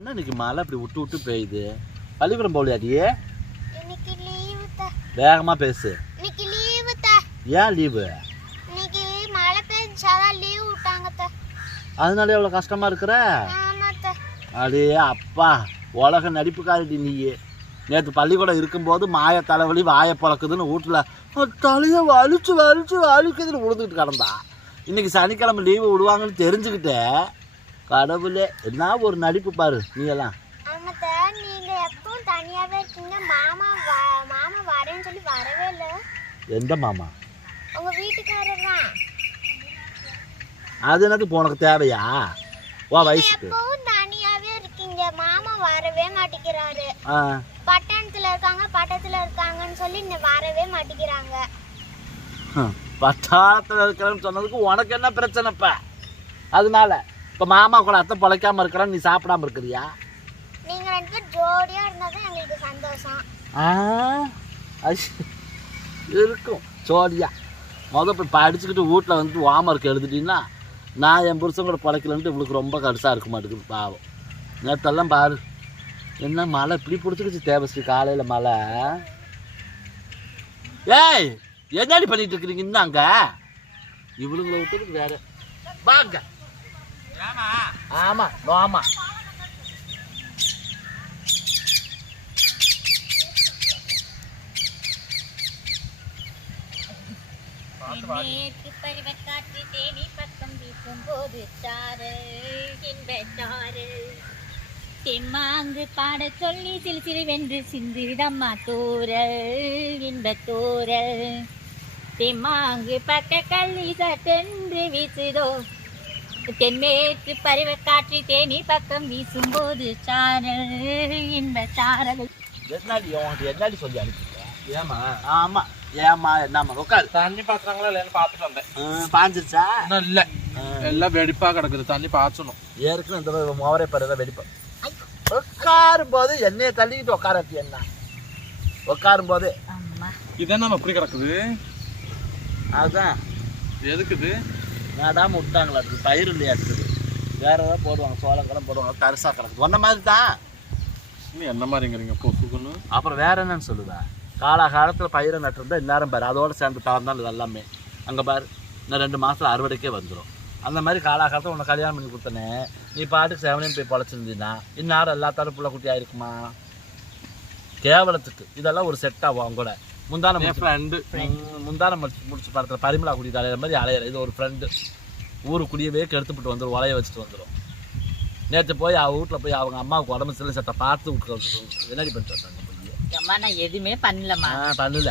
என்ன இன்னைக்கு மழை இப்படி விட்டு விட்டு பெய்யுது? பள்ளிக்கூடம் போகலையாடியே வேகமாக பேசு. ஏன் லீவு அதனால எவ்வளோ கஷ்டமாக இருக்கிற? அடே அப்பா உலக நடிப்புக்காரடி நீயே. நேற்று பள்ளிக்கூடம் இருக்கும்போது மாய தலைவலி வாயை பழக்குதுன்னு வீட்டில் தலையை வலிச்சு வலிச்சு வலிக்குதுன்னு விழுந்துக்கிட்டு கிடந்தா இன்னைக்கு சனிக்கிழமை லீவு விடுவாங்கன்னு தெரிஞ்சுக்கிட்டே கடவுளே என்ன ஒரு நடிப்பு பாரு நீ எல்லாம் ஆமா த நீங்க எப்பவும் தனியாவே இருக்கீங்க. மாமா வ- மாமா வரேன்னு சொல்லி வரவே இல்லை. எந்த மாமா? அது என்னது உனக்கு தேவையா? வா வயசுக்கு. தனியாவே இருக்கீங்க. மாமா வரவே மாட்டேங்கிறாரு. பட்டணத்துல இருக்காங்க பட்டத்துல இருக்காங்கன்னு சொல்லி இன்னும் வரவே மாட்டேங்கிறாங்க. பட்டாளத்தில் இருக்கிறேன்னு சொன்னதுக்கு உனக்கு என்ன பிரச்சனைப்பா அதனால. இப்போ மாமா கூட அத்தை பொழைக்காம இருக்கிறான்னு நீ சாப்பிடாம இருக்கிறியா? நீங்க ரெண்டு பேரும் ஜோடியா இருந்தா தான் எங்களுக்கு சந்தோஷம். ஆ. இருக்கும் சோடியா முத போய் படிச்சுக்கிட்டு வீட்டில் வந்து ஹோம்ஒர்க் எழுதிட்டீங்கன்னா நான் என் புருஷன் கூட பிழைக்கலன்ட்டு இவளுக்கு ரொம்ப கடுசாக இருக்க மாட்டேங்குது பாவம். நேற்றெல்லாம் பாரு என்ன மழை இப்படி பிடிச்சிக்கிச்சு தேவஸ்ரீ காலையில் மழை. ஏய் என்னடி பண்ணிட்டு இருக்கிறீங்க? இந்தாங்க. இவளுங்களை விட்டுட்டு வேற. வாங்க. ஆமா. ஆமா நேற்று பருவக்காற்று தேனி பக்கம் வீசும் போது சாரல் இன்பச் சாரல் தெம்மாங்கு பாடச் சொல்லி சிறு சிறுவென்று சிந்திடம்மா தூரல் இன்பத் தூரல். தெம்மாங்கு பக்க கள்ளி சட்டென்று வீசுதோ தென்மேற்கு பருவக்காற்று தேனி பக்கம் வீசும்போது சாரல் இன்பச் சாரல். என்னடி உனக்கு என்னடி சொல்லி அனுப்பிங்க ஏமா ஆமா. ஏமா என்னம்மா? உட்காரு. தண்ணி பாத்துறாங்களா இல்லையான்னு பாத்துட்டு வந்தேன். பாஞ்சிருச்சா? இன்னும் இல்ல. எல்லாம் வெடிப்பா கிடக்குது. தண்ணி பாய்ச்சணும். ஏற்கனவே இந்த முவரை பருவ வெடிப்போம் உட்காரும் போது என்னைய தள்ளிக்கிட்டு உட்காரத்தி என்ன? உட்காரும் போது அம்மா. இது என்ன இப்படி கிடக்குது? அதுதான் எதுக்குது நடாம விட்டாங்களா இருக்குது பயிர் இல்லையா இருக்குது? வேற ஏதாவது போடுவாங்க சோளங்கலம் போடுவாங்க தரிசா கிடக்குது ஒன்ன மாதிரி தான் நீ என்ன மாதிரிங்கிறீங்க பொசுக்குன்னு அப்புறம் வேற என்னன்னு சொல்லுதா? காலாகாலத்தில் பயிரை நட்டிருந்தா இந்நேரம் பாரு அதோட சேர்ந்து தளர்ந்தான் இது எல்லாமே. அங்கே பாரு இன்னும் ரெண்டு மாதத்தில் அறுவடைக்கே வந்துடும் அந்த மாதிரி காலாகாலத்தில் உன்னை கல்யாணம் பண்ணி கொடுத்தனே நீ பாட்டுக்கு செவனையும் போய் பொழைச்சிருந்தீன்னா இந்நேரம் எல்லாத்தாலும் புள்ள குட்டி ஆயிருக்குமா? கேவலத்துக்கு. இதெல்லாம் ஒரு செட் ஆகும் அவங்க கூட. முந்தான ஃப்ரெண்டு முந்தான முடிச்சு முடிச்சு படத்தில் பரிமளா குடி தலையிற மாதிரி அலையிற. இது ஒரு ஃப்ரெண்டு ஊரு குடியவே கெடுத்துப்பட்டு வந்துடும் உலைய வச்சுட்டு வந்துடும் நேற்று போய் அவ வீட்டில் போய் அவங்க அம்மாவுக்கு உடம்பு சில சட்டை பார்த்து விட்டு என்னடி பண்ணிட்டு வந்தாங்க போய்? அம்மா நான் எதுவுமே பண்ணலம்மா. பண்ணல.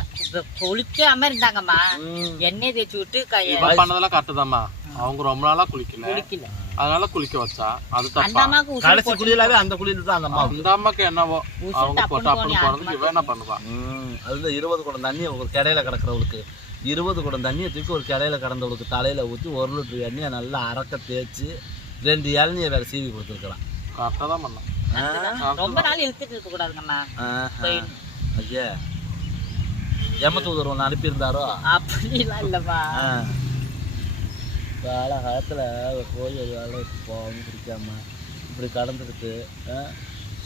குளிக்காம இருந்தாங்கம்மா. எண்ணெய் தேய்ச்சி விட்டு பண்ணதெல்லாம் கரெக்டுதாம்மா அவங்க ரொம்ப நாளா குளிக்கல. குளிக்கல. அதனால குளிக்க வச்சா அது தப்பா. கடைசி குளியலாவே அந்த குளியல தான் அந்த அம்மா அந்த அம்மாக்கு என்னவோ அவங்க போட்டு டப்புன்னு அப்படின்னு போனி போறதுக்கு இவன் என்ன பண்ணுவா? ம் அதுல இருபது குடம் தண்ணி ஒரு கடையில கிடக்கிறவளுக்கு. இருபது குடம் தண்ணியை தூக்கி ஒரு கடையில கிடந்தவளுக்கு தலையில ஊற்றி ஒரு லிட்டர் எண்ணெயை நல்லா அறக்க தேய்ச்சி ரெண்டு இளநியை வேற சீவி கொடுத்துருக்குறான். கரெக்டா தான் பண்ணான் ரொம்ப நாள் இழுத்துட்டு இருக்க. ஐயா. எம தூதர் ஒன்று அனுப்பியிருந்தாரோ? அப்படிலாம் இல்லம்மா. ஆ. காலகாலத்தில் போய் ஒரு வேலை போகணும் பிடிக்காம இப்படி கடந்துக்கிட்டு ஆ,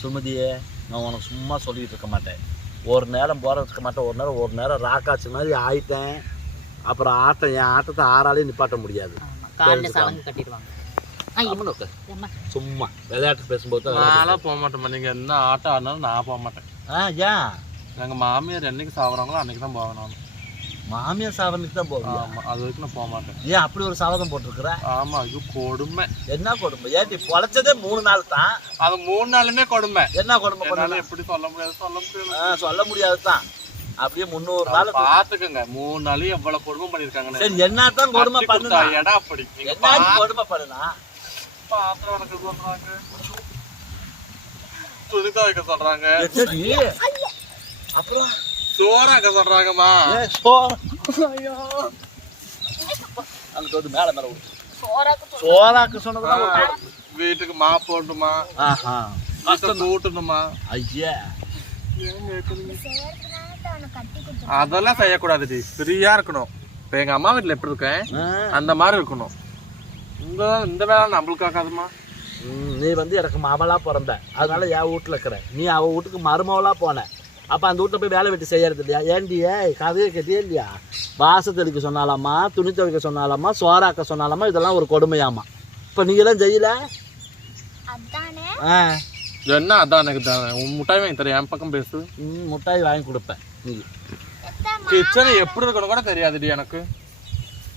சுமதியே நான் உனக்கு சும்மா சொல்லிக்கிட்டு இருக்க மாட்டேன். ஒரு நேரம் போகிறதுக்க மாட்டேன். ஒரு நேரம் ஒரு நேரம் ராக்காச்சு மாதிரி ஆயிட்டேன். அப்புறம் ஆட்டம் என் ஆட்டத்தை ஆறாலையும் நிப்பாட்ட முடியாது. சும்மா. விளையாட்டு பேசும்போது நான்லாம் போக மாட்டேன் நீங்க என்ன ஆட்டம் ஆடினாலும் நான் போக மாட்டேன். ஆ ஏன் எங்க மாமியார் என்னைக்கு சாப்பிட்றாங்களோ அன்னைக்கு தான் நான் மாமியார் சாவனுக்கு தான் போவியா? ஆமா அது வரைக்கும் நான் போக மாட்டேன். ஏன் அப்படி ஒரு சபதம் போட்டிருக்கிற? ஆமா இது கொடுமை. என்ன கொடுமை? ஏன்டி பொழைச்சதே மூணு நாள் தான்? அது மூணு நாளுமே கொடுமை. என்ன கொடுமை என்னால பண்ணல எப்படி சொல்ல முடியாது சொல்ல முடியாது. சொல்ல முடியாது தான். அப்படியே முந்நூறு நாள் பாத்துக்கோங்க மூணு நாளையும் எவ்வளவு கொடுமை பண்ணிருக்காங்கன்னு சரி என்னத்தான் கொடுமை கட்டி கொடுத்தா பண்ணுனா? இடம் அப்படி. என்ன கொடுமை பண்ணுனா? பாத்திரம் எனக்கு சொல்றாங்க துணி துவைக்க சொல்றாங்க? அப்புறம் சோறாக்க சொல்றாங்கம்மா. அங்கிட்டு வந்து மேல மேல. சோறாக்கு சோறாக்கு சொன்னதுதான் வீட்டுக்கு மா போடணுமா? கூட்டணுமா? ஐயா. அதெல்லாம் செய்யக்கூடாதுடி. ஃப்ரீயா இருக்கணும். இப்ப எங்க அம்மா வீட்டுல எப்படி இருக்கேன்? அந்த மாதிரி இருக்கணும். இந்த இந்த வேலை நம்மளுக்கு ஆகாதுமா நீ வந்து எனக்கு மவளா பிறந்த. அதனால என் வீட்டில் இருக்கிற நீ அவ வீட்டுக்கு மருமவளா போன. அப்போ அந்த வீட்டில் போய் வேலை வெட்டி செய்யறது இல்லையா? ஏண்டி ஏய் கதையை கேட்டியே இல்லையா வாச தெளிக்க சொன்னாலாமா துணி துவைக்க சொன்னாலாமா சோறாக்க சொன்னாலாமா இதெல்லாம் ஒரு கொடுமையாமா இப்போ நீங்களாம் செய்யல? அதானே? ஆ. என்ன அதான் எனக்கு தானே உன் முட்டாய் வாங்கி தரேன் என் பக்கம் பேசு. ம், முட்டாய் வாங்கி கொடுப்பேன் நீ. கிச்சன் எப்படி இருக்கணும் கூட தெரியாதுடி எனக்கு.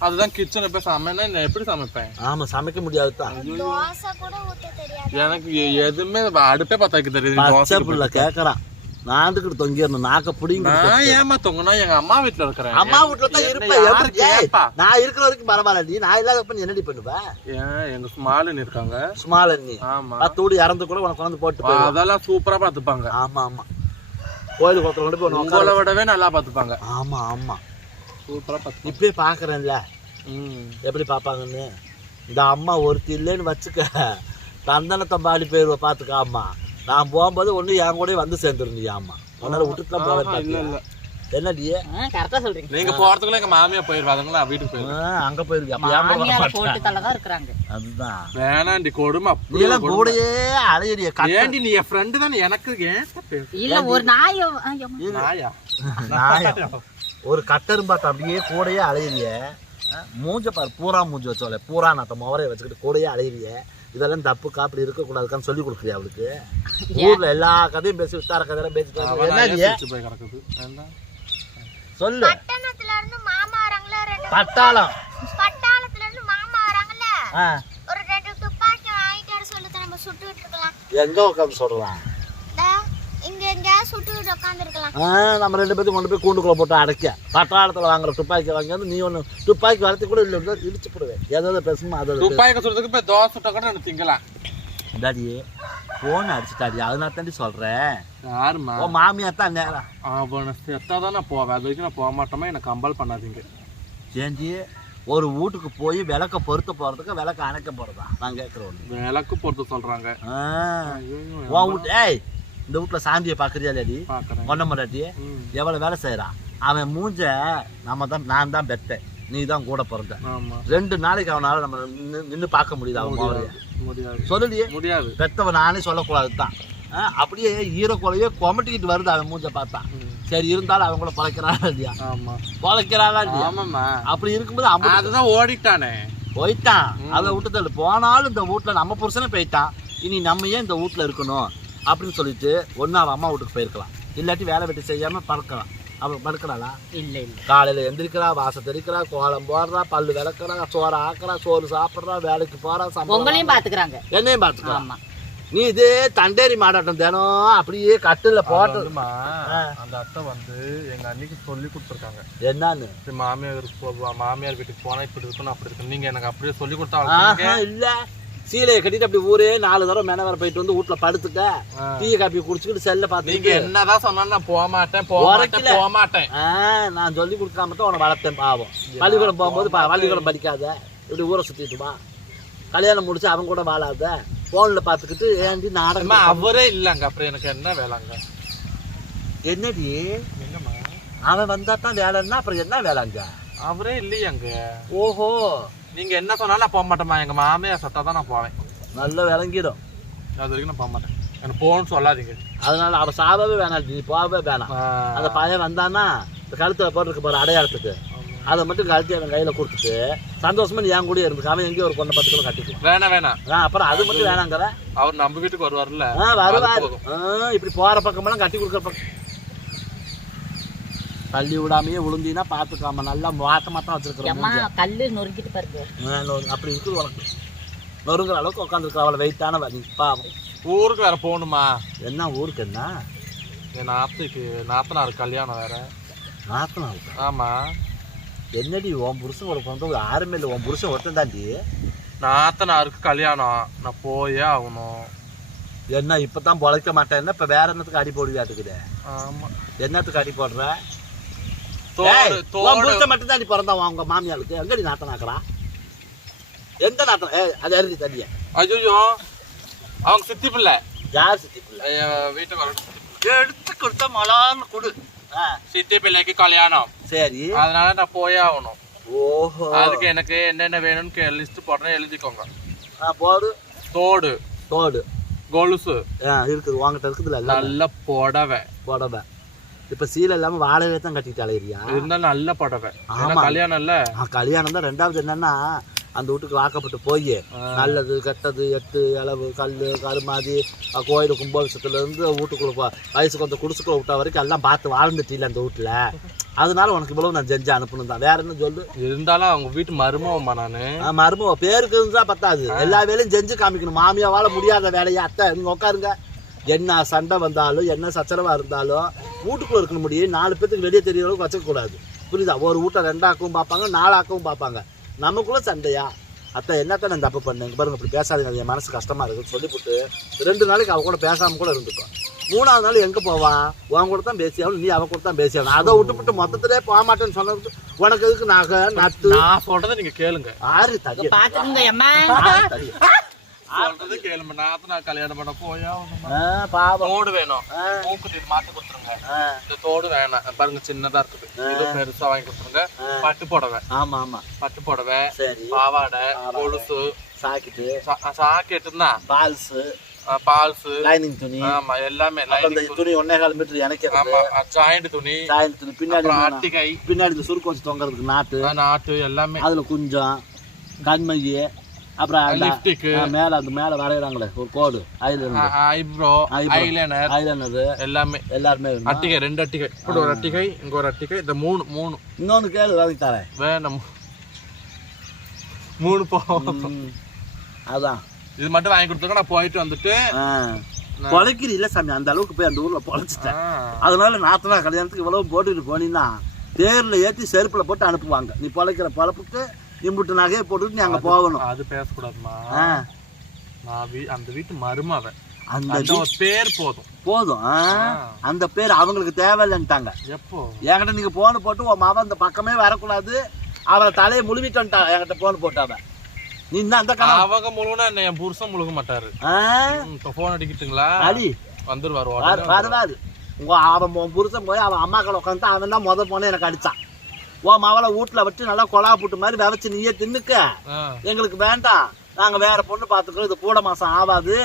அதுதான் கிச்சனை போய் சமைனா நான் எப்படி சமைப்பேன்? ஆமாம் சமைக்க முடியாது தான் தோசை கூட ஊத்த தெரியாது. எனக்கு எதுவுமே அடுப்பே பார்த்தாக்க தெரியுது. பச்சை புள்ள கேட்கறான் நாண்டுக்கிட்டு தொங்கிடணும்? நாக்க பிடிங்க நான் ஏமா தொங்குனா எங்க அம்மா வீட்டுல இருக்கிறேன். அம்மா வீட்டுல தான் இருப்பேன்? நான் இருக்கிற வரைக்கும் பரவாயில்லடி நான் இல்லாதப்ப நீ என்னடி பண்ணுவேன் ஏன் எங்க ஸ்மாலின் இருக்காங்க. சுமால நீ. ஆமா. பத்து வீடு இறந்து கூட உனக்கு வந்து போட்டு. அதெல்லாம் சூப்பரா பாத்துப்பாங்க ஆமா ஆமா. கோயிலுக்கு ஒருத்தர் கொண்டு போய் உங்களை விடவே நல்லா பாத்துப்பாங்க ஆமா ஆமா. சூப்பரா பாத்து இப்பயே பாக்குறேன்ல எப்படி பாப்பாங்கன்னு இந்த அம்மா ஒருத்தி இல்லைன்னு வச்சுக்க. தந்தனத்தை பாடி போயிருவ பாத்துக்க அம்மா நான் போகும்போது ஒண்ணு என் கூட வந்து சேர்ந்துரு நீ ஆமா உன்னால விட்டுட்டுலாம் போக இல்ல என்னடி? கரெக்டா சொல்றீங்க. நீங்க போறதுக்குள்ள எங்க மாமியா போயிருவாங்களா வீட்டுக்கு போயிரு ஆ, அங்க போயிருக்கி அப்ப ஏன் போக மாமியார மாட்டேன்? போட்டு தள்ளதான் இருக்கிறாங்க. அதுதான். வேணாண்டி கொடுமை கூடயே அலையறிய கட்ட. ஏண்டி நீ என் ஃப்ரெண்டு தானே எனக்கு இல்ல ஒரு நாய். நாயா. ஒரு கட்டரும்பாட்ட அப்படியே கூடயே அலையிறிய மூஞ்ச பாரு பூரா மூஞ்சி வச்சோல பூரா நாத்த முவரைய வச்சுக்கிட்டு கூடயே அலையிறிய இதெல்லாம் தப்பு காப்பி இருக்கக்கூடாதுக்கான்னு சொல்லி கொடுக்குறியா அவளுக்கு? ஊர்ல எல்லா கதையும் பேசி வித்தார கதையெல்லாம் பேசிட்டு? சொல்லு. பட்டணத்துல இருந்து மாமா வராங்களா ரெண்டு பட்டாளம் பட்டாளத்துல இருந்து மாமா நம்ம ரெண்டு பேரும் கொண்டு போய் கூண்டுக்குள்ள போட்டு அடைக்க. பட்டாளத்துல வாங்குற துப்பாக்கி வாங்கி வந்து நீ ஒண்ணு துப்பாக்கி வரத்து கூட இல்லை இடிச்சு போடுவேன். எதாவது பேசுமா அதாவது துப்பாக்கி சொல்றதுக்கு போய் தோசை சுட்டா கூட எனக்கு திங்கலாம் டாடி போன் அடிச்சுட்டாடி. அதனால தாண்டி சொல்றேன். யாருமா உன் மாமியார் தான் நேரம் அவனை செத்தாதான் நான் போவேன். அது வரைக்கும் நான் போக மாட்டோமா எனக்கு கம்பல் பண்ணாதீங்க. ஏண்டி ஒரு வீட்டுக்கு போய் விளக்க பொருத்த போறதுக்கு விளக்க அணைக்க போறதா? நான் கேட்குற ஒண்ணு. விளக்கு பொறுத்து சொல்றாங்க. ஏய் இந்த வீட்டுல சாந்தியை பாக்குறியா லேடி பாக்குறேன். ஒன்ன முன்னாடி ம், எவ்வளவு வேலை செய்யறான் அவன் மூஞ்ச நம்ம தான் நான் தான் பெத்தேன் நீ தான் கூட பிறந்த. ரெண்டு நாளைக்கு அவனால நம்ம நின்னு நின்னு பார்க்க முடியுது அவன் மாவரைய? சொல்லுடியே. முடியாது. பெத்தவன் நானே சொல்லக்கூடாது தான். அப்படியே ஈரக்குறையே கொமட்டிக்கிட்டு வருது அவன் மூஞ்ச பார்த்தா. ம், சரி இருந்தாலும் அவன் கூட பழைக்கிறானா இல்லையா? ஆமா. பழைக்கிறானா இல்லையா? ஆமாம்மா. அப்படி இருக்கும்போது அவன் அதுதான் ஓடிட்டானே. போயிட்டான். அதை விட்டு தள்ளு. போனாலும் இந்த வீட்ல நம்ம புருஷனே போயிட்டான். இனி நம்ம ஏன் இந்த வீட்ல இருக்கணும்? அப்படின்னு சொல்லிட்டு ஒண்ணு அவன் அம்மா வீட்டுக்கு போயிருக்கலாம். இல்லாட்டி வேலை வெட்டி செய்யாம பறக்கலாம் அவன் படுக்கிறாளா இல்ல இல்ல. காலையில எந்திரிக்கிறா வாசல் தெளிக்கிறா கோலம் போடுறா பல்லு விளக்குறா சோறு ஆக்குறா சோறு சாப்பிட்றா வேலைக்கு போறா உங்களையும் பாத்துக்கிறாங்க. என்னையும் பார்த்துக்கலாம் ஆமா. நீ இதே தண்டேரி மாடாட்டம் தினம் அப்படியே கட்டில போட்டு வந்துமா, அந்த அத்தை வந்து எங்க அன்னைக்கு சொல்லி கொடுத்துருக்காங்க. என்னன்னு? மாமியார் மாமியார் வீட்டுக்கு போனா இப்படி இருக்கணும் அப்படி இருக்கணும். நீங்க எனக்கு அப்படியே சொல்லி கொடுத்தா இல்ல. சீலையை கட்டிட்டு அப்படி ஊரே நாலு தடவை மெனவர போயிட்டு வந்து வீட்டுல படுத்துக்க. டீ காப்பி குடிச்சுக்கிட்டு செல்ல நீங்க பார்த்துக்கிட்டு என்னதான் சொன்னாலும் நான் போக மாட்டேன் போக மாட்டேன். போக மாட்டேன். நான் சொல்லி கொடுக்காம தான் உன வளர்த்தேன் பாவம். பள்ளிக்கூடம் போகும்போது பள்ளிக்கூடம் படிக்காத. இப்படி ஊரை சுத்திட்டு வா. கல்யாணம் முடிச்சு அவங்க கூட வாழாத. போன்ல பாத்துக்கிட்டு அம்மா, நாடகம் அவரே இல்லங்க. அப்புறம் எனக்கு என்ன வேலைங்க? என்னடி? என்னம்மா? அவன் வந்தா தான் வேலைன்னா அப்புறம் என்ன வேலைங்க? அவரே இல்லையாங்க? ஓஹோ. நீங்க என்ன சொன்னாலும் நான் போக மாட்டேம்மா எங்க மாமியார் சத்தா தான் நான் போவேன். நல்லா விளங்கிடும். அது வரைக்கும் நான் போக மாட்டேன் எனக்கு போகணும்னு சொல்லாதீங்க. அதனால அவ சாவவே வேணாம் நீ போகவே வேணாம். அந்த பையன் வந்தான்னா இந்த கழுத்துல போட்டுருக்கு பாரு அடையாளத்துக்கு. அதை மட்டும் கழுத்தி அவன் கையில கொடுத்துட்டு சந்தோஷமா நீ என் கூட இருந்து அவன் எங்கேயோ ஒரு பொண்ணை பத்து கிலோ கட்டிக்கலாம். வேணாம் வேணாம். ஆ, அப்புறம் அது மட்டும் வேணாங்கிற. அவர் நம்ம வீட்டுக்கு வருவார்ல ஆ வருவாரு. இப்படி போற பக்கமெல்லாம் கட்டி கொடுக்குற பக்கம். தள்ளி விடாமையே விழுந்தீங்கன்னா பார்த்துக்காம நல்லா வாட்டமாக தான் வச்சிருக்கிறோம் கல்லு நொறுக்கிட்டு பாருங்க அப்படி இருக்குது உனக்கு. நொறுங்குற அளவுக்கு உட்காந்துருக்க அவளை வெயிட்டான பாவம். ஊருக்கு வேற போகணுமா? என்ன ஊருக்கு என்ன? என் நாத்துக்கு நாத்தனார் கல்யாணம் வேற. நாத்தனா ஆமா. என்னடி உன் புருஷன் ஒரு பொண்ணு யாருமே இல்லை உன் புருஷன் ஒருத்தன் தாண்டி நாத்தனாருக்கு கல்யாணம். நான் போயே ஆகணும். என்ன இப்பதான் பொழைக்க மாட்டேன்னா இப்ப வேற என்னத்துக்கு அடி போடுவியாட்டுக்குது? ஆமா. என்னத்துக்கு அடி போடுற? தோடு மட்டும் தான் பிறந்தான் உங்க மாமியாளுக்கு. எங்கடி நாத்தனாக்குறா? எந்த நாத்தம் ஏ அது அறிஞ்சி தண்ணிய. ஐயோ அவங்க சித்தி பிள்ளை. யார் சித்தி பிள்ளை? வீட்டுக்கு எடுத்து கொடுத்தா மலான்னு கொடு. சித்தி பிள்ளைக்கு கல்யாணம். சரி. அதனால நான் போயே ஆகணும். ஓஹோ. அதுக்கு எனக்கு என்னென்ன வேணும்னு லிஸ்ட் போடுறேன் எழுதிக்கோங்க. போடு. தோடு. தோடு. கொலுசு. ஆ, இருக்குது. உங்ககிட்ட இருக்குதுல்ல நல்ல புடவை. புடவை. இப்ப சீலை இல்லாம வாழவே தான் கட்டிட்டு அலையிறியா? இருந்தாலும் நல்ல புடவை. ஆமா. கல்யாணம் இல்ல. கல்யாணம் தான். ரெண்டாவது என்னன்னா அந்த வீட்டுக்கு வாக்கப்பட்டு போய் நல்லது கெட்டது எட்டு இளவு கல் கருமாதி கோயில் கும்பாபிஷத்துல இருந்து வீட்டுக்குள்ள வயசுக்கு வந்து குடிசுக்குள்ள விட்ட வரைக்கும் எல்லாம் பார்த்து வாழ்ந்துட்டீல அந்த வீட்டுல. அதனால உனக்கு இவ்வளவு நான் செஞ்சு அனுப்பணும் தான். வேற என்ன சொல்லு? இருந்தாலும் அவங்க வீட்டு மருமவம்மா நானு. ஆ, மருமக பேருக்கு இருந்தா பத்தாது. எல்லா வேலையும் செஞ்சு காமிக்கணும். மாமியாவால முடியாத வேலையை? அத்தை நீங்க உட்காருங்க என்ன சண்டை வந்தாலும் என்ன சச்சரவா இருந்தாலும் வீட்டுக்குள்ள இருக்கணும் முடியும். நாலு பேத்துக்கு வெளியே தெரிய அளவுக்கு வச்சுக்க புரியுதா? ஒரு வீட்டை ரெண்டாக்கவும் பார்ப்பாங்க நாலாக்கவும் பார்ப்பாங்க. நமக்குள்ள சண்டையா? அத்தை என்னத்த நான் தப்பு பண்ணேன்? இங்க பாருங்க இப்படி பேசாதீங்க. என் மனசு கஷ்டமா இருக்குன்னு சொல்லிவிட்டு ரெண்டு நாளைக்கு அவ கூட பேசாம கூட இருந்துக்கோ. மூணாவது நாள் எங்க போவா? உன் கூட தான் பேசியாகணும் நீ அவ கூட தான் பேசியாகணும் அதை விட்டுவிட்டு மொத்தத்திலே போக மாட்டேன்னு சொன்னதுக்கு உனக்கு எதுக்கு நகை நட்டு? நான் சொல்றதை நீங்க கேளுங்க. ஆறு தடி சொல்றதை கேளுங்க. நான் கல்யாணம் பண்ண போயா பாவம். தோடு வேணும். மூக்குத்தி மாத்தி கொடுத்துருங்க. இந்த தோடு வேணாம். பாருங்க சின்னதா இருக்குது. இது பெருசா வாங்கி கொடுத்துருங்க. பட்டு புடவை. ஆமா ஆமா. பட்டு புடவை பாவாடை கொலுசு சாக்கிட்டு. சாக்கெட்டு தான். பால்ஸ். பால்ஸ். லைனிங் துணி. ஆமா எல்லாமே lining துணி ஒன்னே கால் மீட்டர் எனக்கு ஆமா ஜாயிண்ட் துணி. சாயம் துணி. பின்னாடி அட்டிகை பின்னாடி இந்த சுருக்கு வச்சு தொங்குறதுக்கு நாட்டு. நாட்டு எல்லாமே. அதுல குஞ்சம் கண்மையி அப்புறம் மேல அந்த மேல வரைகிறாங்களே ஒரு கோடு இருந்து ஐப்ரோ. ஐலைனர் ஐலனரு எல்லாமே. எல்லாருமே? அட்டிகை ரெண்டு அட்டிகை. இப்படி ஒரு அட்டிகை இங்க ஒரு அட்டிகை இந்த மூணு மூணு. இன்னொன்னு கேளு வாங்கி தரேன். வேணும். மூணு போ. ம். அதான். இது மட்டும் வாங்கி கொடுத்துருங்க நான் போயிட்டு வந்துட்டு. பொழைக்கிறீ இல்ல சாமி அந்த அளவுக்கு போய் அந்த ஊர்ல பொழைச்சிட்டேன். அதனால நாத்தனா கல்யாணத்துக்கு இவ்வளவு போட்டுட்டு போனீங்கன்னா தேர்ல ஏத்தி செருப்புல போட்டு அனுப்புவாங்க. நீ பொழைக்கிற பொழப்புக்கு இம்புட்டு நகையை போட்டுட்டு நீ அங்க போகணும். அது பேசக்கூடாதுமா. நான் வீ- அந்த வீட்டு மருமவன் அந்த பேர் போதும். போதும்? அந்த பேர் அவங்களுக்கு தேவையில்லைன்ட்டாங்க. எப்போ? என்கிட்ட நீங்க போன் போட்டு உன் மவன் அந்த பக்கமே வரக்கூடாது. அவளை தலையை முழுவிட்டு என்கிட்ட போன் போட்டாவ நீ இன்னும் அந்த கணம் அவங்க என்ன என் புருஷன் முழுக மாட்டாரு. இப்போ போன் அடிக்கட்டுங்களா? அடி. வந்துருவாரு வருவாரு உங்க அவன் புருஷன் போய் அவன் அம்மா கடை உட்காந்து அவன் தான் முத போனே எனக்கு அடிச்சான். உன் மவளை வீட்டுல வச்சு நல்லா கொலா புட்டு மாதிரி விதைச்சு நீயே தின்னுக்க. எங்களுக்கு வேண்டாம். நாங்க வேற பொண்ணு பார்த்துக்கிறோம். இது கூட மாசம் ஆகாது.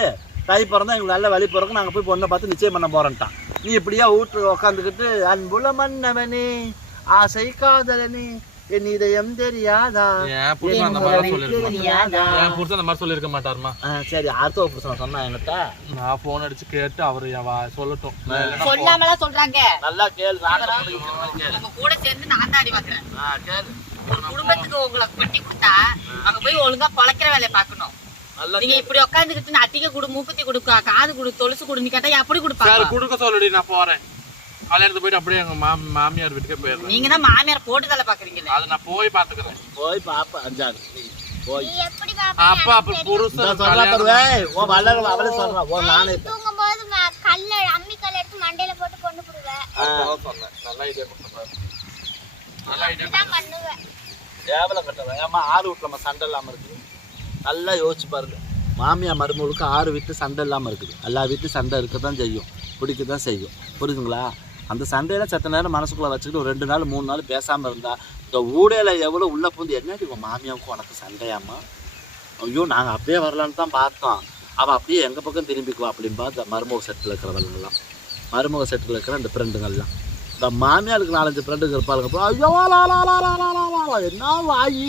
தை பிறந்தா எங்களுக்கு நல்ல வழி பிறக்கும். நாங்க போய் பொண்ணை பார்த்து நிச்சயம் பண்ண போறோம்ட்டான். நீ இப்படியா வீட்டுல உட்காந்துக்கிட்டு அன்புல மன்னவனே ஆசை காதலனே என் இதயம் தெரியாதா? புருஷன் அந்த மாதிரி சொல்லிருக்க புருஷன் அந்த மாதிரி சொல்லிருக்க மாட்டாருமா? சரி அடுத்த புருஷன் சொன்னா என்கிட்ட நான் போன் அடிச்சு கேட்டு அவரு சொல்லட்டும். சொல்லாமலாம் சொல்றாங்க. நல்லா கேளு கூட சேர்ந்து நான் தான் அடி குடும்பத்துக்கு உங்களை கட்டி கொடுத்தா அங்க போய் ஒழுங்கா பொழைக்கிற வேலையை பார்க்கணும். நல்லா நீங்க இப்படி உட்காந்துக்கிட்டு அட்டிகை கொடு மூக்குத்தி கொடு காது கொடு தொலுசு கொடுன்னு கேட்டா எப்படி சரி கொடுப்பாங்க குடுக்க சொல்லுடி நான் போறேன். கல்யாணத்துக்கு போயிட்டு அப்படியே எங்க மாமி மாமியார் வீட்டுக்கே போயிடுறேன். நீங்க தான் மாமியார் போட்டு தலை பாக்குறீங்களே அது நான் போய் பாத்துக்கிறேன் போய் பாப்ப அஞ்சாறு. போய். நீ எப்படி பாப்பா? அப்ப அப்ப புருஷன் சொல்றா கல்யாணம். பாரு, ஏய், உன் வள்ளல் அவளே சொல்றா ஓ நானே தூங்கும் போது கல்ல அம்மி கல் எடுத்து மண்டையில போட்டு கொண்டு போடுவேன். சொன்னேன். நல்ல ஐடியா கொடுத்துருப்பாரு நல்ல ஐடியா தான் பண்ணுவேன். கேவலம் கட்டவன் ஏமா ஆறு வீட்டுல நம்ம சண்டை இல்லாம இருக்குது. நல்லா யோசிச்சு பாருங்க. மாமியா மருமகளுக்கு ஆறு வீட்டு சண்டை இல்லாம இருக்குது. எல்லா வீட்டு சண்டை இருக்க தான் செய்யும். பிடிக்க தான் செய்யும். புரியுதுங்களா? அந்த சண்டையில் சத்த நேரம் மனசுக்குள்ளே வச்சுக்கிட்டு ஒரு ரெண்டு நாள் மூணு நாள் பேசாமல் இருந்தா இந்த ஊடையில் எவ்வளோ உள்ளே பூந்து என்னடி உன் மாமியாவுக்கும் உனக்கு சண்டையாம்மா? ஐயோ நாங்கள் அப்படியே வரலான்னு தான் பார்த்தோம். அவள் அப்படியே எங்கள் பக்கம் திரும்பிக்குவா அப்படின்பா இந்த மருமக செட்டில் இருக்கிறவங்கலாம் மருமக செட்டில் இருக்கிற அந்த ஃப்ரெண்டுங்கள்லாம். இந்த மாமியாருக்கு நாலஞ்சு ஃப்ரெண்டுங்க இருப்பாளுங்க. அப்புறம் ஐயோ லா, என்ன வாயி?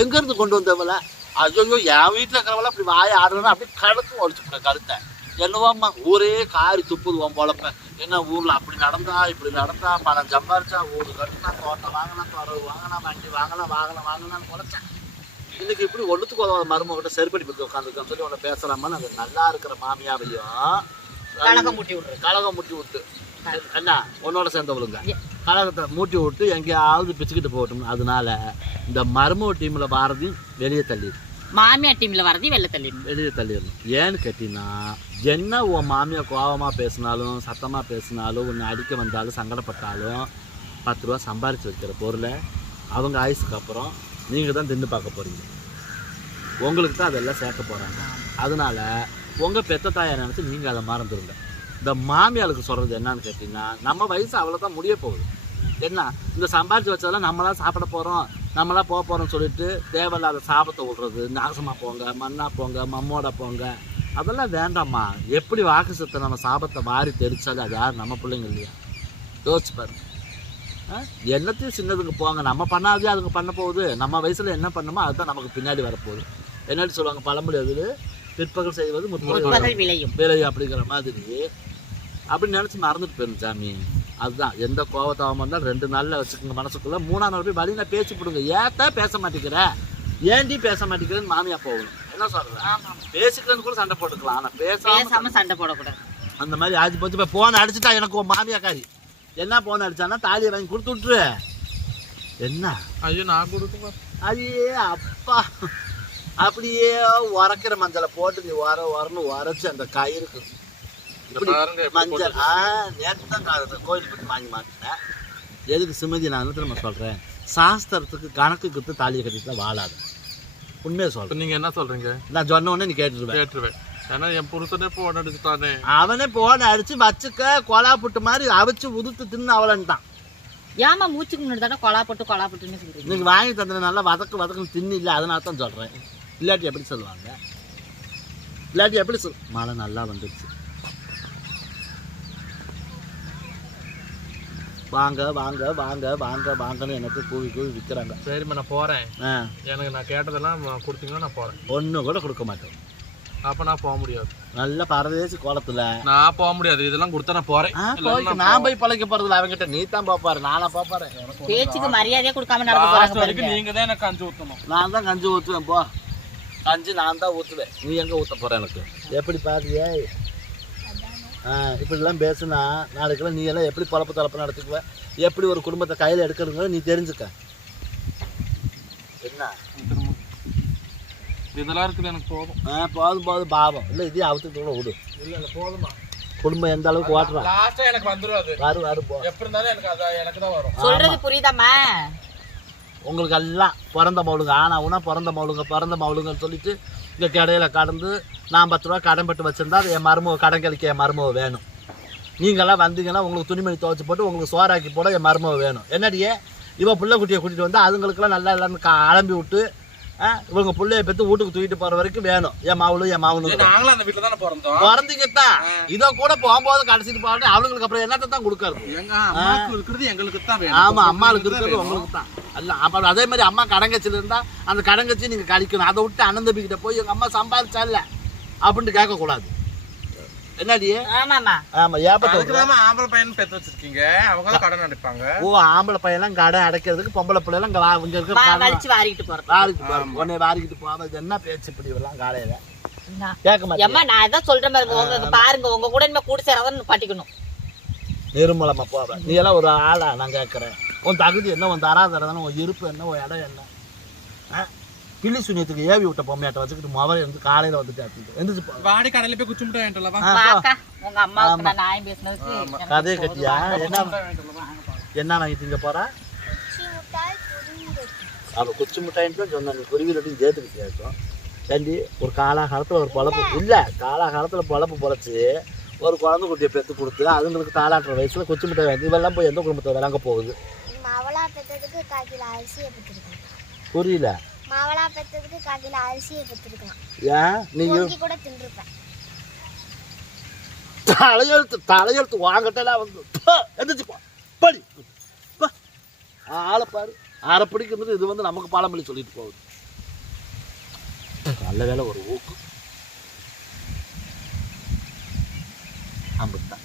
எங்கேருந்து கொண்டு வந்தவளை? ஐயோ என் வீட்டில் இருக்கிறவள அப்படி வாய் ஆடுறதுன்னா அப்படியே கழுத்து ஒழிச்சு கழுத்தை. என்னவாம்மா ஊரே காரி துப்புது உன் பொழப்ப. என்ன ஊரில் அப்படி நடந்தா இப்படி நடந்தா பணம் சம்பாரிச்சா ஊரு கட்டினா தோட்டம் வாங்கினா தோறவு வாங்கினா வண்டி வாங்கினா வாகனம் வாங்கினான்னு பொழைச்சேன். இன்னைக்கு இப்படி ஒன்றுத்துக்கு உதவ மருமகிட்ட செருப்படி பற்றி உட்காந்துருக்கேன்னு சொல்லி உன்னை பேசலாமான்னு அது நல்லா இருக்கிற மாமியாவையும் கலகம் முட்டி விடுறது கலகம் முட்டி விட்டு. என்ன உன்னோட சேர்ந்தவளுங்க கலகத்தை மூட்டி விட்டு எங்கேயாவது பிச்சுக்கிட்டு போகட்டும் அதனால இந்த மருமக டீம்ல பாரதியும் வெளியே தள்ளிடு. மாமியார் டீம்ல வரதையும் வெளில தள்ளிடணும். வெளியே தள்ளிடணும். ஏன்னு கேட்டீங்கன்னா என்ன உன் மாமியார் கோவமா பேசினாலும் சத்தமா பேசினாலும் உன்னை அடிக்க வந்தாலும் சங்கடப்பட்டாலும் பத்து ரூபா சம்பாரிச்சு வைக்கிற பொருளை அவங்க ஆயுசுக்கு அப்புறம் நீங்க தான் தின்னு பார்க்க போறீங்க. உங்களுக்கு தான் அதெல்லாம் சேர்க்க போறாங்க. அதனால உங்க பெத்த தாயை நினைச்சு நீங்க அதை மறந்துருங்க. இந்த மாமியாளுக்கு சொல்றது என்னன்னு கேட்டீங்கன்னா நம்ம வயசு அவ்வளோதான் முடிய போகுது. என்ன? இந்த சம்பாரிச்சு வச்சதெல்லாம் நம்மளாம் சாப்பிட போறோம். நம்மளா போக போறோம்னு சொல்லிட்டு தேவையில்லாத சாபத்தை விடுறது நாசமா போங்க மண்ணா போங்க மம்மோட போங்க அதெல்லாம் வேண்டாம்மா. எப்படி வாக்கு சத்தை நம்ம சாபத்தை மாறி தெரிச்சாலும் அது யார்? நம்ம பிள்ளைங்க இல்லையா? யோசிச்சு பாருங்க? என்னத்தையும் சின்னதுக்கு போங்க. நம்ம பண்ணாதே அதுங்க பண்ண போகுது. நம்ம வயசுல என்ன பண்ணுமோ அதுதான் நமக்கு பின்னாடி வரப்போகுது. என்னன்னு சொல்லுவாங்க? பழமொழி அது. பிற்பகல் செய்வது முற்பகல் விளையும். விலை அப்படிங்கிற மாதிரி. அப்படி நினச்சி மறந்துட்டு போயிடும் சாமி. அதுதான். எந்த கோவத்தாவமாக இருந்தாலும் ரெண்டு நாளில் வச்சுக்கோங்க மனசுக்குள்ள. மூணாம் நாள் போய் வழியில் பேசி போடுங்க. ஏத்தான் பேச மாட்டேங்கிற ஏன்டி பேச மாட்டேங்கிறேன்னு மாமியா போகணும். என்ன சொல்கிறேன் ஆமா பேசிக்கிறேன்னு கூட சண்டை போட்டுக்கலாம். ஆனால் பேசாம சண்டை போடக்கூடாது. அந்த மாதிரி ஆச்சு போச்சு. இப்போ ஃபோன் அடிச்சுட்டா எனக்கு உன் மாமியாக்காரி என்ன ஃபோன் அடிச்சானா தாலியை வாங்கி கொடுத்து விட்ரு என்ன? ஐயோ நான் கொடுக்க ஐயே அப்பா. அப்படியே உரைக்கிற மஞ்சளை போட்டு நீ உர உரன்னு உரைச்சி அந்த கயிறுக்கு. மஞ்சள். ஆ நேற்று தான் கா- கோயில் போய் வாங்கி மாட்டினேன் எதுக்கு சுமதி நான் நம்ம சொல்கிறேன் சாஸ்திரத்துக்கு கணக்கு குத்து தாலியை கட்டிட்டு வாழாது. உண்மையை சொல்கிறேன் நீங்க என்ன சொல்றீங்க? நான் சொன்ன உடனே நீ கேட்டுருவேன். கேட்டுருவேன். ஏன்னா என் புருஷனே போன் அடிச்சுட்டானே அவனே போன அடிச்சு வச்சுக்க கொலா புட்டு மாதிரி அவிச்சு உதுத்து தின்னு அவளன்ட்டான். ஏமா மூச்சுக்கு முன்னாடி தானே கொலா போட்டு கொலா போட்டுன்னு சொல்றீங்க? நீங்கள் வாங்கி தந்தது நல்லா வதக்கு வதக்குன்னு தின்னு இல்லை அதனால தான் சொல்கிறேன் இல்லாட்டி எப்படி சொல்லுவாங்க? இல்லாட்டி எப்படி சொல் மழை நல்லா வந்துடுச்சு வாங்க வாங்க வாங்க வாங்க வாங்கன்னு எனக்கு கூவி கூவி விற்கிறாங்க சரிம்மா நான் போறேன். ஆ. எனக்கு நான் கேட்டதெல்லாம் கொடுத்தீங்கன்னா நான் போறேன். ஒன்று கூட கொடுக்க மாட்டேன். அப்ப நான் போக முடியாது. நல்ல பரதேசி கோலத்தில். நான் போக முடியாது. இதெல்லாம் கொடுத்தா நான் போய்க்கு. நான் போய் பழைக்க போகிறதில்ல அவங்ககிட்ட நீ தான் பார்ப்பாரு நானா பார்ப்பாரு பேச்சுக்கு மரியாதையே கொடுக்காம நடந்து last போறாங்க வரைக்கும் பாருங்க. நீங்க தான் எனக்கு அஞ்சு ஊத்தணும். நான் தான் கஞ்சி ஊற்றுவேன் போ. கஞ்சி நான் தான் ஊற்றுவேன் நீ எங்கே ஊற்ற போகிற எனக்கு? எப்படி ஆ இப்படிலாம் பேசுனா நாளைக்கெல்லாம் நீ எல்லாம் எப்படி பொழப்பு தளப்பு நடத்துக்குவ? எப்படி ஒரு குடும்பத்தை கையில் எடுக்கிறதுங்க நீ தெரிஞ்சுக்க. என்ன. இதெல்லாம் இருக்குது எனக்கு போதும். ஆ போதும் போதும் பாவம். இல்லை இதே அவுத்துட்டு கூட விடு. இல்ல இல்ல போதுமா குடும்பம் எந்த அளவுக்கு ஓட்டுறான் லாஸ்டா எனக்கு வந்துடும் அது. வரு வரு போ. எப்படி இருந்தாலும் எனக்கு அதான் எனக்கு தான் வரும். சொல்றது புரியுதாம்மா? உங்களுக்கு எல்லாம் பிறந்த மவுளுங்க. ஆனா உனா பிறந்த மவுளுங்க பிறந்த மவுளுங்கன்னு சொல்லிட்டு இங்கே கடையில் கடந்து நான் பத்து ரூபா கடன் பட்டு வச்சுருந்தா அது என் மருமக கடன் கழிக்க என் மருமக வேணும். நீங்களாம் வந்தீங்கன்னா உங்களுக்கு துணிமணி துவச்சி போட்டு உங்களுக்கு சோறாக்கி போட என் மருமக வேணும். என்னடியே? இவன் பிள்ளைக்குட்டியை குட்டியை கூட்டிகிட்டு வந்து அதுங்களுக்கெல்லாம் நல்லா இல்லைன்னு கா அலம்பி விட்டு இவங்க பிள்ளைய பெற்று வீட்டுக்கு தூக்கிட்டு போகிற வரைக்கும் வேணும். என் மாவுளும் என் மாவனும் நாங்களும் அந்த வீட்டுல தானே பிறந்தோம். பிறந்தீங்கத்தான் இதை கூட போகும்போது கடைசிட்டு போகிறது அவங்களுக்கு அப்புறம் என்னத்தை தான் கொடுக்கறது? எங்க அம்மாவுக்கு இருக்கிறது எங்களுக்கு தான் ஆமா அம்மாளுக்கு இருக்கிறது உங்களுக்கு தான். அல்ல அப்புறம் அதே மாதிரி அம்மா கடங்கச்சில இருந்தா அந்த கடங்கச்சி நீங்க கழிக்கணும். அதை விட்டு அண்ணன் தம்பிக்கிட்ட போய் எங்க அம்மா சம்பாதிச்சா இல்ல அப்படின்ட்டு கேட்க கூடாது என்னடி? ஆமாம்மா. ஆமா ஏப்பத்த அதுக்கு தான் ஆம்பளை பையன் பெத்து வச்சிருக்கீங்க. அவங்க தான் கடன் அடைப்பாங்க. ஓ ஆம்பளை பையன்லாம் கடை அடைக்கிறதுக்கு பொம்பளை இங்க வா- இங்க கடை வலிச்சு வாரிக்கிட்டு போறது வாரிக்கிட்டு போறது உடனே வாரிக்கிட்டு போவது என்ன பேச்சு இப்படி எல்லாம் காலையில? கேட்க மாட்டேன் ஏம்மா நான் இதான் சொல்றேன் பாருங்க உங்க பாருங்க உங்க கூட இனிமே கூட சேராதான் பாட்டிக்கணும். நிர்மலமா போவ. நீ எல்லாம் ஒரு ஆளா நான் கேட்கறேன் உன் தகுதி என்ன? உன் தராதரம் உன் இருப்பு என்ன? உன் இடம் என்ன? பில்லி சுனியத்துக்கு ஏவி விட்ட பொம்மையாட்ட வச்சுக்கிட்டு முதல்ல இருந்து காலையில வந்துட்டு எந்திரிச்சு. வாடி கடையில போய் குச்சி முட்டை எனக்கு கதையை. கட்டியா? என்ன. என்ன வாங்கிட்டு இங்க போறா? அவள் குச்சி மிட்டாயின்னு சொன்னாங்க குருவி ரொட்டியும் சேர்த்துக்கு கேட்கும் ஏண்டி ஒரு காலாகாலத்தில் ஒரு பொழப்பு இல்லை. காலாகாலத்தில் பொழப்பு பொழைச்சி ஒரு குழந்தை குட்டியை பெற்று கொடுத்து அதுங்களுக்கு தாளாட்டுற வயசுல குச்சி மிட்டாய் வாங்கி இவெல்லாம் போய் எந்த குடும்பத்தை விளங்க போகுது? புரியல. மவளா பெற்றதுக்கு கால் கிலோ அரிசியை பெற்றிருக்கான் ஏன் நீங்க பொங்கி கூட தின்றுப்பேன். தலையெழுத்து தலையெழுத்து வாங்கட்டெல்லாம் வந்து. போ, எந்திரிச்சு போ. படி. ஆளை பாரு. அரை பிடிக்கிறது இது வந்து நமக்கு பழமொழி சொல்லிட்டு போகுது. நல்ல வேலை ஒரு ஊக்கு. அம்புத்தான்